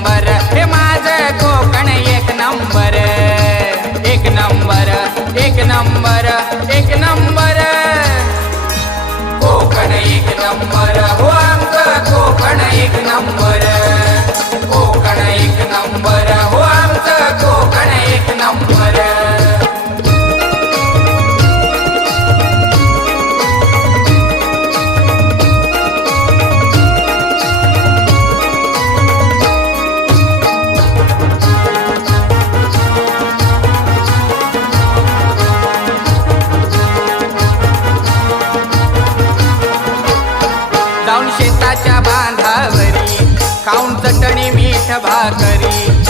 number हे माझं कोकण एक नंबर एक नंबर एक नंबर एक नंबर कोकण एक नंबर हो आमचं कोकण एक नंबर कोकण एक नंबर हो आमचं कोकण एक नंबर जाऊन शेताच्या बांधावरी खाऊन चटणी मीठ भाकरी